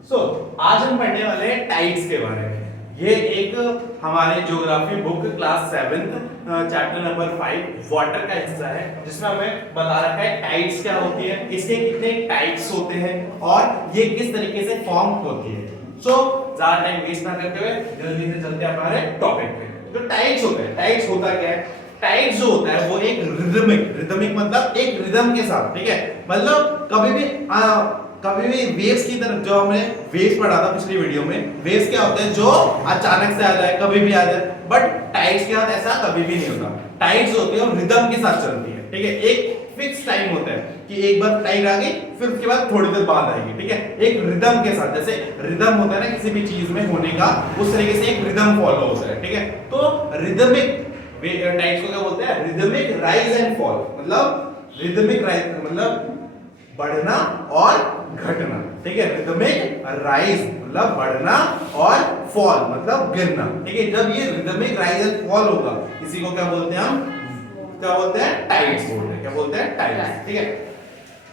आज हम पढ़ने वाले हैं टाइड्स के बारे में। ये एक हमारे geography book class 7th chapter number 5 water का हिस्सा है, जिसमें हमें बता रखा है टाइड्स क्या होती है, इसके कितने टाइप्स होते हैं और ये किस तरीके से फॉर्म होती है। ज्यादा टाइम वेस्ट ना करते हुए जल्दी से चलते हैं हमारे टॉपिक पे। जो टाइड्स होते हैं, टाइड्स होता क्या है? टाइड्स जो होता है वो एक रिदमिक मतलब एक रिदम के साथ, ठीक है, मतलब कभी भी वेव्स की तरह, जो हमने वेव्स पढ़ा था पिछली वीडियो में, वेव्स क्या होते हैं जो अचानक से आ जाए, कभी भी आ जाए, बट टाइड्स के साथ ऐसा कभी भी नहीं होता। टाइड्स होती है और रिदम के साथ चलती है, ठीक है, एक फिक्स टाइम होता है कि एक बार टाइड आ गई फिर उसके बाद थोड़ी देर बाद आएगी, ठीक है, एक रिदम के साथ। जैसे रिदम होता है ना किसी भी चीज में होने का, उस तरीके से एक रिदम फॉलो होता है, ठीक है। तो रिदमिक टाइड्स को क्या बोलते हैं? रिदमिक राइज एंड फॉल, मतलब रिदमिक राइज मतलब बढ़ना और घटना, ठीक है। रिदमिक राइज मतलब बढ़ना और फॉल मतलब गिरना, ठीक है। जब ये रिदमिक राइज एंड फॉल होगा, इसी को क्या बोलते हैं? हम क्या बोलते हैं? टाइड्स बोलते हैं। क्या बोलते हैं? टाइड्स, ठीक है।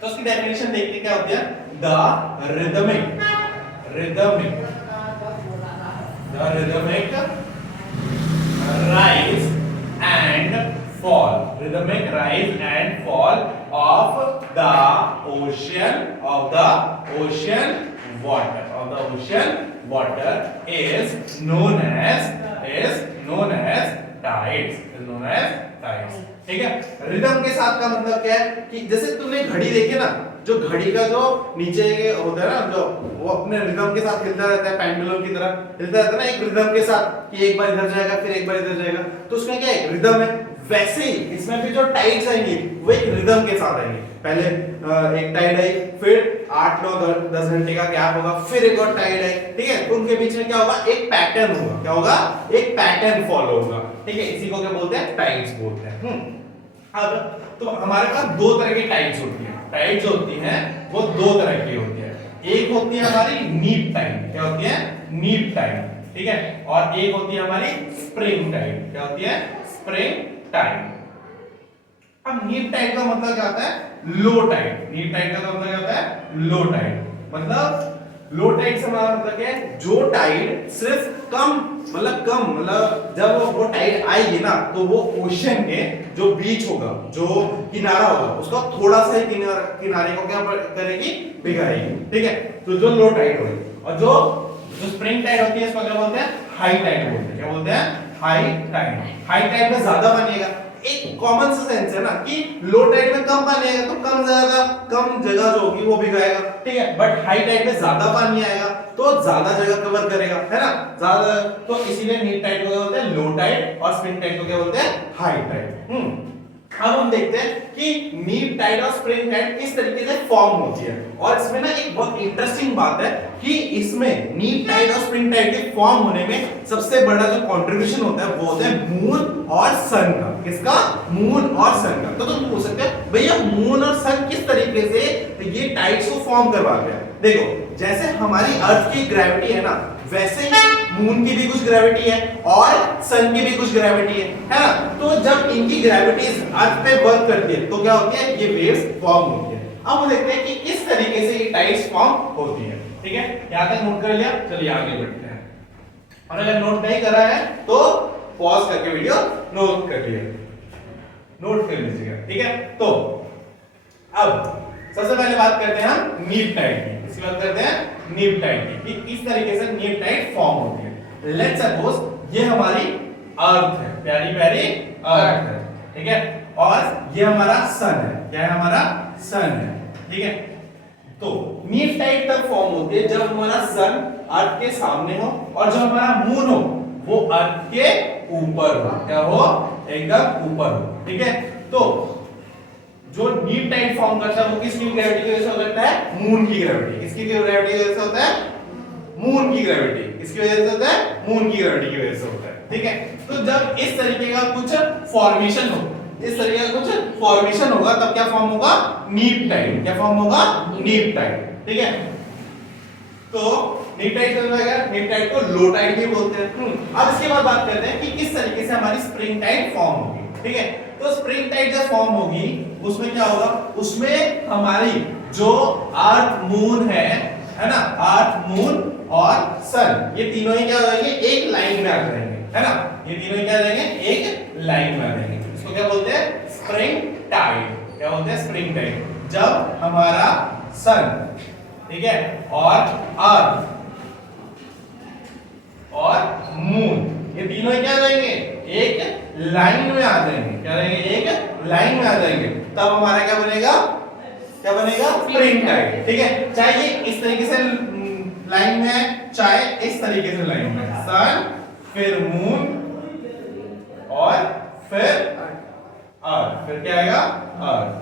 तो उसकी डेफिनेशन देखते क्या होती है? The rhythmic rise and fall, rhythmic rise and fall of the ocean water is known as tides, ठीक है। रिदम के साथ का मतलब क्या है कि जैसे तुमने घड़ी देखी ना, जो घड़ी का जो नीचे होता है ना, जो वो अपने रिदम के साथ हिलता रहता है, पेंडुलम की तरह हिलता रहता है ना, एक रिदम के साथ कि एक बार इधर जाएगा फिर एक बार इधर जाएगा, तो उसमें क्या है? रिदम है। वैसे ही इसमें भी जो टाइड्स आएंगी वो एक रिदम के साथ आएंगी। पहले एक टाइड आई, फिर 8 9 10 घंटे का गैप होगा, फिर एक और टाइड आई, ठीक है। तो उनके बीच में क्या होगा? एक पैटर्न होगा। क्या होगा? एक पैटर्न फॉलो होगा, ठीक है। इसी को क्या बोलते हैं? टाइड्स बोलते हैं। अब तो हमारे पास दो तरह की टाइड्स होती है। टाइड्स होती हैं वो दो तरह की होती है। एक होती है हमारी नीप टाइड। क्या होती है? नीप टाइड, ठीक है। और एक होती है हमारी स्प्रिंग टाइड। क्या होती है? Spring tide. अब नीप टाइड का मतलब क्या होता है? Low Tide. नीप टाइड का मतलब क्या होता है? Low tide. मतलब लो टाइड से हमारा मतलब क्या है? जो टाइड सिर्फ मतलब जब वो टाइड आएगी ना, तो वो ओशन के जो बीच होगा, जो किनारा होगा, उसका थोड़ा सा ही किनारे को क्या करेगी? भिगाएगी, ठीक है। तो जो लो टाइड होगी, और जो स्प्रिंग टाइड होती है इसको क्या बोलते हैं? हाई टाइड बोलते हैं। क्या बोलते हैं? High Tide. हाई टाइड में ज्यादा पानी आएगा। एक कॉमन सेंस है ना कि लो टाइड में कम पानी आएगा, तो कम जगह जो होगी वो भिगाएगा, ठीक है। बट हाई टाइड में ज्यादा पानी आएगा तो ज्यादा जगह कवर करेगा, है ना, ज्यादा। तो इसीलिए नीप टाइड को क्या बोलते हैं? लो टाइड, और स्प्रिंग टाइड को क्या बोलते हैं? High tide. अब हम देखते हैं कि नीप टाइड और स्प्रिंग टाइड किस तरीके से फॉर्म होती है। और इसमें ना एक बहुत इंटरेस्टिंग बात है कि इसमें नीप टाइड और स्प्रिंग टाइड के फॉर्म होने में सबसे बड़ा जो कंट्रीब्यूशन होता है वो होता है मून और सन का। किसका? मून और सन का। तो तुम पूछ सकते हो भैया मून और सन किस तरीके से ये टाइड्स को फॉर्म करवाते हैं? देखो, जैसे हमारी अर्थ की ग्रेविटी है ना, वैसे ही मून की भी कुछ ग्रेविटी है और सन की भी कुछ ग्रेविटी है ना। तो जब इनकी ग्रेविटीज अर्थ पे वर्क करती है तो क्या होती है? ये वेव्स फॉर्म होती है। अब हम देखते हैं कि किस तरीके से ये टाइड्स फॉर्म होती है, ठीक है। यहां तक नोट कर लिया, चलिए आगे बढ़ते हैं। और अगर नोट नहीं करा है तो पॉज करके वीडियो नोट कर लीजिएगा, ठीक है। तो अब सबसे पहले बात करते हैं हम नीप टाइड की। इसकी बात करते हैं नीप टाइड की, कि किस तरीके से नीप टाइड फॉर्म होती है। लेट्स सपोज ये हमारी अर्थ है, प्यारी अर्थ है, ठीक है, और ये हमारा सन है। क्या है? हमारा सन है, ठीक है। तो नीप टाइड तब फॉर्म होती है जब हमारा सन अर्थ के सामने हो और जो हमारा मून हो वो अर्थ के ऊपर हो। क्या हो? एकदम ऊपर हो, ठीक है। तो जो नीप टाइड फॉर्म करता है वो किसकी ग्रेविटी की वजह से हो सकता है? मून की ग्रेविटी। किसकी ग्रेविटी की वजह से होता है? मून की ग्रेविटी। किसकी वजह से होता है? मून की ग्रेविटी की वजह से होता है, ठीक है। तो जब इस तरीके का कुछ फॉर्मेशन होगा तब क्या फॉर्म होगा? नीप टाइड। क्या फॉर्म होगा? नीप टाइड, ठीक है। तो नीप टाइड को लो टाइड भी बोलते हैं। अब इसके बाद बात करते हैं कि किस तरीके से हमारी स्प्रिंग टाइड फॉर्म होगी, ठीक है। तो स्प्रिंग टाइड जब फॉर्म होगी उसमें क्या होगा? उसमें हमारी जो अर्थ मून है है ना, अर्थ, मून और सन, ये तीनों ही क्या हो जाएंगे, एक लाइन में आ जाएंगे, है ना, ये तीनों ही क्या आ जाएंगे, एक लाइन में आ जाएंगे। इसको क्या बोलते हैं, स्प्रिंग टाइड। क्या बोलते हैं, स्प्रिंग टाइड। जब हमारा सन, ठीक है, और अर्थ और मून, ये तीनों ही क्या आ जाएंगे, एक लाइन में आ जाएंगे। क्या रहेंगे, एक लाइन में आ जाएंगे, तब हमारा क्या बनेगा, क्या बनेगा, स्प्रिंग टाइड। ठीक है, चाहे ये इस तरीके से लाइन में है, चाहे इस तरीके से लाइन में, सन फिर मून और फिर अर्थ, फिर क्या आएगा, अर्थ।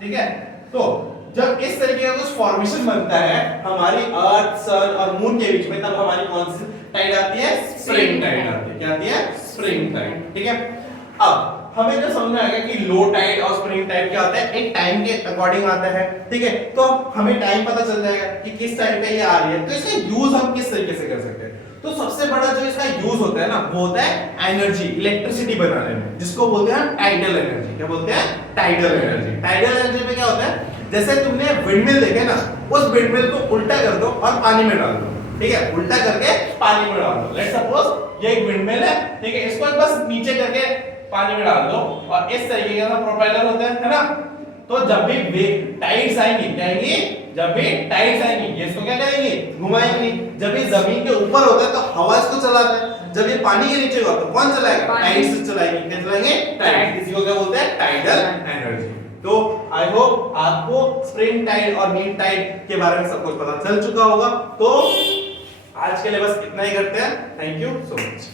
ठीक है, तो जब इस तरीके का कुछ फॉर्मेशन बनता है हमारी अर्थ, सन और मून के बीच में, तब हमारी कौन सी टाइड आती है, स्प्रिंग टाइड आती है। क्या आती है, स्प्रिंग टाइड। ठीक है, अब हमें जो समझ में आ गया कि लो टाइड और स्प्रिंग टाइड क्या होता है, एक टाइम के अकॉर्डिंग आता है। ठीक है, तो हमें टाइम पता चल जाएगा कि किस टाइम पे ये आ रही है, तो इसका यूज हम किस तरीके से कर सकते हैं। तो सबसे बड़ा जो इसका यूज होता है ना, वो होता है एनर्जी, इलेक्ट्रिसिटी बनाने में, जिसको बोलते हैं टाइडल एनर्जी। क्या बोलते हैं, टाइडल एनर्जी। टाइडल एनर्जी में क्या होता है, जैसे तुमने विंडमिल देखे ना, उस विंडमिल को उल्टा कर दो और पानी में डाल दो। ठीक है, उल्टा करके पानी में डाल दो। लेट्स सपोज ये एक विंडमिल है, ठीक है, इसको बस नीचे करके पानी में डाल दो और इस तरीके का प्रोपेलर होता है ना। तो जब भी टाइड्स आएंगी, क्या आएंगी, जब भी टाइड्स आएंगी, ये इसको क्या करेंगे, घुमाएंगे। जब ये जमीन के ऊपर होता है तो हवा इसको चलाता है, जब ये पानी के नीचे होगा तो कौन चलाएगा, टाइड्स चलाएंगे। क्या चलाएंगे, टाइड। इसी को क्या बोलते हैं, टाइडल एनर्जी। तो आई होप आपको स्प्रिंग टाइड और मीन टाइड के बारे में सब कुछ पता चल चुका होगा। तो आज के लिए बस इतना ही करते हैं। Thank you so much.